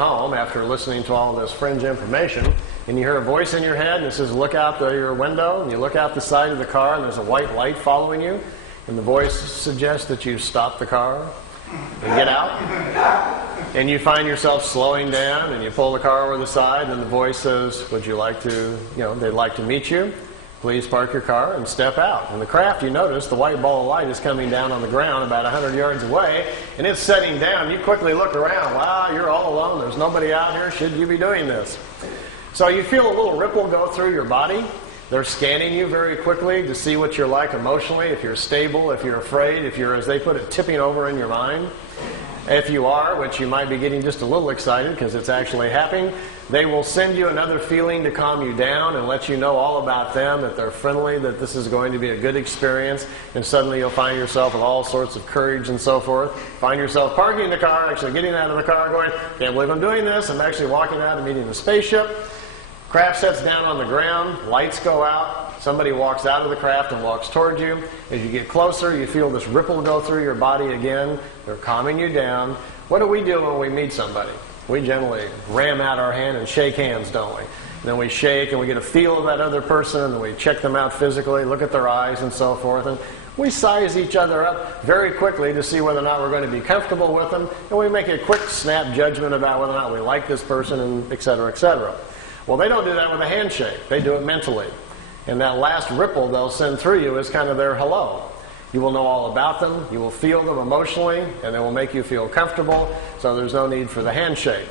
home after listening to all this fringe information, and you hear a voice in your head and it says, look out your window, and you look out the side of the car and there's a white light following you, and the voice suggests that you stop the car and get out, and you find yourself slowing down and you pull the car over the side, and the voice says, would you like to, they'd like to meet you. Please park your car and step out. In the craft, you notice the white ball of light is coming down on the ground about 100 yards away, and it's setting down. You quickly look around. Wow, you're all alone. There's nobody out here. Should you be doing this? So you feel a little ripple go through your body. They're scanning you very quickly to see what you're like emotionally, if you're stable, if you're afraid, if you're, as they put it, tipping over in your mind. If you are, which you might be getting just a little excited because it's actually happening, they will send you another feeling to calm you down and let you know all about them, that they're friendly, that this is going to be a good experience, and suddenly you'll find yourself with all sorts of courage and so forth. Find yourself parking the car, actually getting out of the car going, can't believe I'm doing this. I'm actually walking out and meeting the spaceship. Craft sets down on the ground, lights go out, somebody walks out of the craft and walks toward you. As you get closer, you feel this ripple go through your body again. They're calming you down. What do we do when we meet somebody? We generally ram out our hand and shake hands, don't we? And then we shake and we get a feel of that other person, and we check them out physically, look at their eyes and so forth. And we size each other up very quickly to see whether or not we're going to be comfortable with them. And we make a quick snap judgment about whether or not we like this person, and et cetera, et cetera. Well, they don't do that with a handshake. They do it mentally. And that last ripple they'll send through you is kind of their hello. You will know all about them. You will feel them emotionally, and they will make you feel comfortable, so there's no need for the handshake.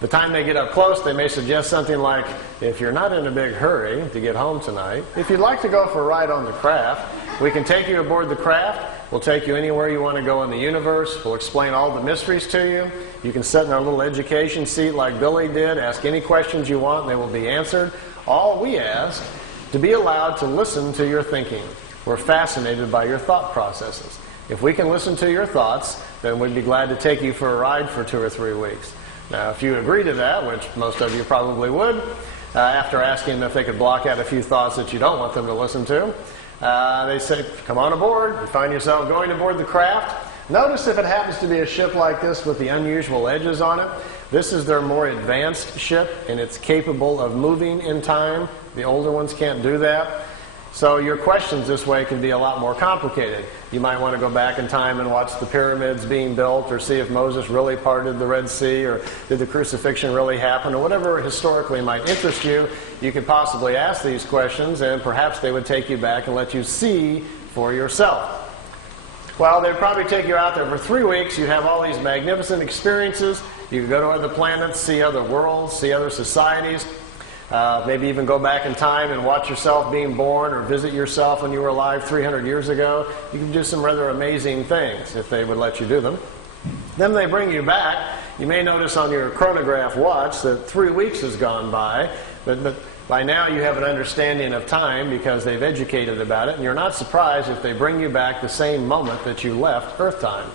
The time they get up close, they may suggest something like, if you're not in a big hurry to get home tonight, if you'd like to go for a ride on the craft, we can take you aboard the craft. We'll take you anywhere you want to go in the universe. We'll explain all the mysteries to you. You can sit in our little education seat like Billy did, ask any questions you want, and they will be answered. All we ask, to be allowed to listen to your thinking. We're fascinated by your thought processes. If we can listen to your thoughts, then we'd be glad to take you for a ride for 2 or 3 weeks. Now, if you agree to that, which most of you probably would, after asking them if they could block out a few thoughts that you don't want them to listen to, they say, come on aboard. You find yourself going aboard the craft. Notice if it happens to be a ship like this with the unusual edges on it, this is their more advanced ship, and it's capable of moving in time. The older ones can't do that. So your questions this way can be a lot more complicated. You might want to go back in time and watch the pyramids being built, or see if Moses really parted the Red Sea, or did the crucifixion really happen, or whatever historically might interest you. You could possibly ask these questions, and perhaps they would take you back and let you see for yourself. Well, they'd probably take you out there for 3 weeks. You'd have all these magnificent experiences. You could go to other planets, see other worlds, see other societies. Maybe even go back in time and watch yourself being born, or visit yourself when you were alive 300 years ago. You can do some rather amazing things if they would let you do them. Then they bring you back. You may notice on your chronograph watch that 3 weeks has gone by, but by now you have an understanding of time because they've educated about it, and you're not surprised if they bring you back the same moment that you left Earth time.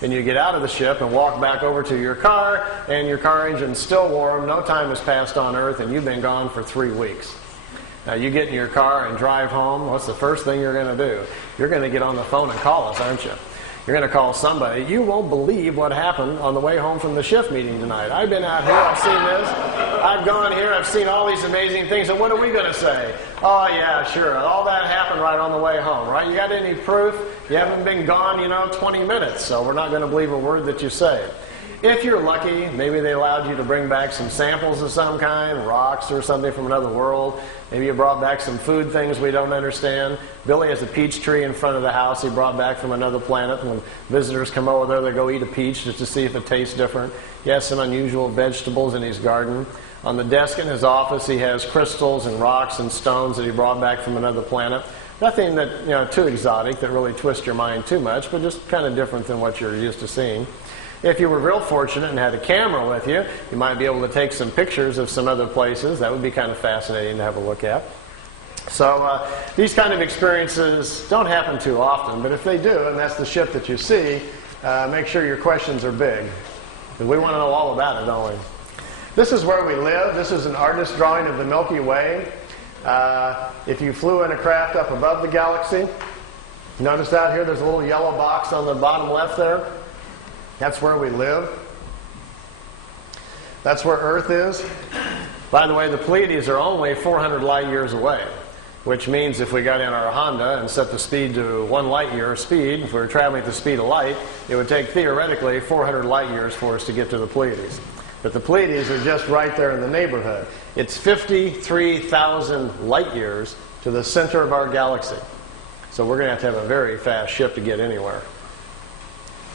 And you get out of the ship and walk back over to your car, and your car engine's still warm, no time has passed on Earth, and you've been gone for 3 weeks. Now you get in your car and drive home. What's the first thing you're going to do? You're going to get on the phone and call us, aren't you? You're going to call somebody. You won't believe what happened on the way home from the shift meeting tonight. I've been out here, I've seen this, I've gone here, I've seen all these amazing things, and what are we going to say? Oh yeah, sure, all that happened right on the way home, right? You got any proof? You haven't been gone, 20 minutes, so we're not going to believe a word that you say. If you're lucky, maybe they allowed you to bring back some samples of some kind, rocks or something from another world. Maybe you brought back some food things we don't understand. Billy has a peach tree in front of the house he brought back from another planet. When visitors come over there, they go eat a peach just to see if it tastes different. He has some unusual vegetables in his garden. On the desk in his office, he has crystals and rocks and stones that he brought back from another planet. Nothing that, too exotic that really twists your mind too much, but just kind of different than what you're used to seeing. If you were real fortunate and had a camera with you, you might be able to take some pictures of some other places. That would be kind of fascinating to have a look at. So these kind of experiences don't happen too often, but if they do, and that's the ship that you see, make sure your questions are big. Because we want to know all about it, don't we? This is where we live. This is an artist's drawing of the Milky Way. If you flew in a craft up above the galaxy, notice out here there's a little yellow box on the bottom left there. That's where we live. That's where Earth is. By the way, the Pleiades are only 400 light years away, which means if we got in our Honda and set the speed to 1 light year speed, if we were traveling at the speed of light, it would take theoretically 400 light years for us to get to the Pleiades. But the Pleiades are just right there in the neighborhood. It's 53,000 light years to the center of our galaxy. So we're going to have a very fast ship to get anywhere.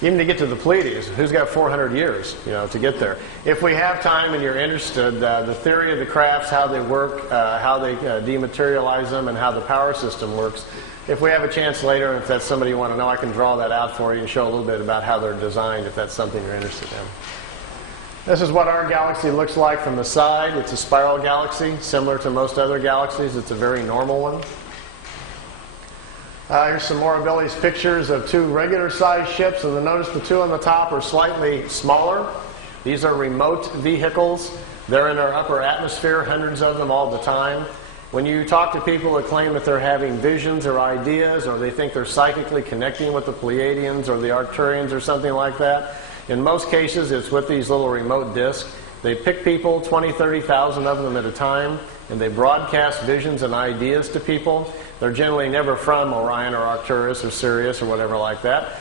Even to get to the Pleiades, who's got 400 years, to get there? If we have time and you're interested, the theory of the crafts, how they work, how they dematerialize them, and how the power system works. If we have a chance later, if that's somebody you want to know, I can draw that out for you and show a little bit about how they're designed, if that's something you're interested in. This is what our galaxy looks like from the side. It's a spiral galaxy, similar to most other galaxies. It's a very normal one. Here's some more of Billy's pictures of 2 regular-sized ships, and notice the 2 on the top are slightly smaller. These are remote vehicles. They're in our upper atmosphere, hundreds of them all the time. When you talk to people that claim that they're having visions or ideas, or they think they're psychically connecting with the Pleiadians or the Arcturians or something like that, in most cases it's with these little remote discs. They pick people, 20, 30,000 of them at a time, and they broadcast visions and ideas to people. They're generally never from Orion or Arcturus or Sirius or whatever like that.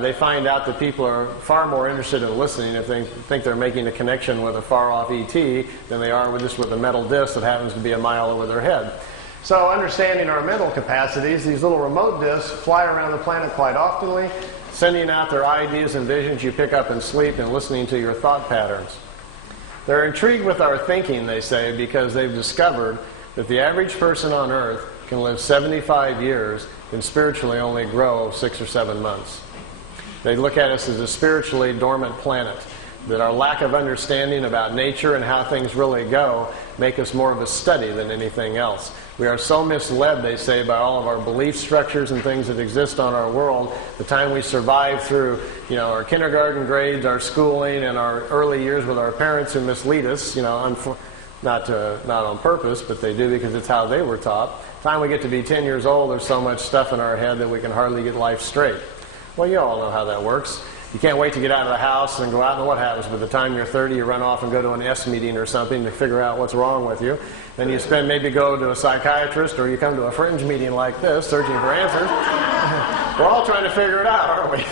They find out that people are far more interested in listening if they think they're making a connection with a far-off ET than they are with a metal disc that happens to be a mile over their head. So understanding our mental capacities, these little remote discs fly around the planet quite oftenly, sending out their ideas and visions you pick up in sleep and listening to your thought patterns. They're intrigued with our thinking, they say, because they've discovered that the average person on Earth can live 75 years and spiritually only grow 6 or 7 months. They look at us as a spiritually dormant planet, that our lack of understanding about nature and how things really go make us more of a study than anything else. We are so misled, they say, by all of our belief structures and things that exist on our world. The time we survive through, our kindergarten grades, our schooling, and our early years with our parents who mislead us, not on purpose, but they do because it's how they were taught. The time we get to be 10 years old, there's so much stuff in our head that we can hardly get life straight. Well, you all know how that works. You can't wait to get out of the house and go out, and what happens? By the time you're 30, you run off and go to an S meeting or something to figure out what's wrong with you. Then you maybe go to a psychiatrist, or you come to a fringe meeting like this, searching for answers. We're all trying to figure it out, aren't we?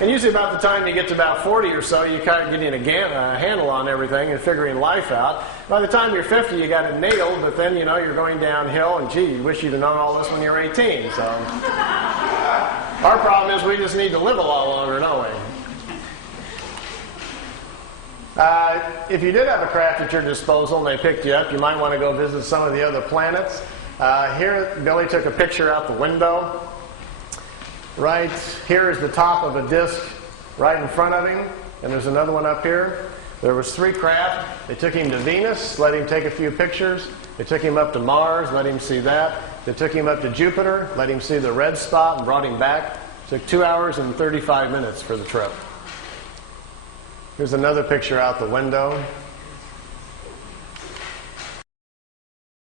And usually about the time you get to about 40 or so, you kind of getting a handle on everything and figuring life out. By the time you're 50, you got it nailed, but then, you're going downhill, and gee, you wish you'd have known all this when you were 18. So our problem is we just need to live a lot longer, don't we? If you did have a craft at your disposal and they picked you up, you might want to go visit some of the other planets. Here, Billy took a picture out the window. Right here is the top of a disk right in front of him, and there's another one up here. There was 3 craft. They took him to Venus, let him take a few pictures. They took him up to Mars, let him see that. They took him up to Jupiter, let him see the red spot, and brought him back. It took 2 hours and 35 minutes for the trip. Here's another picture out the window.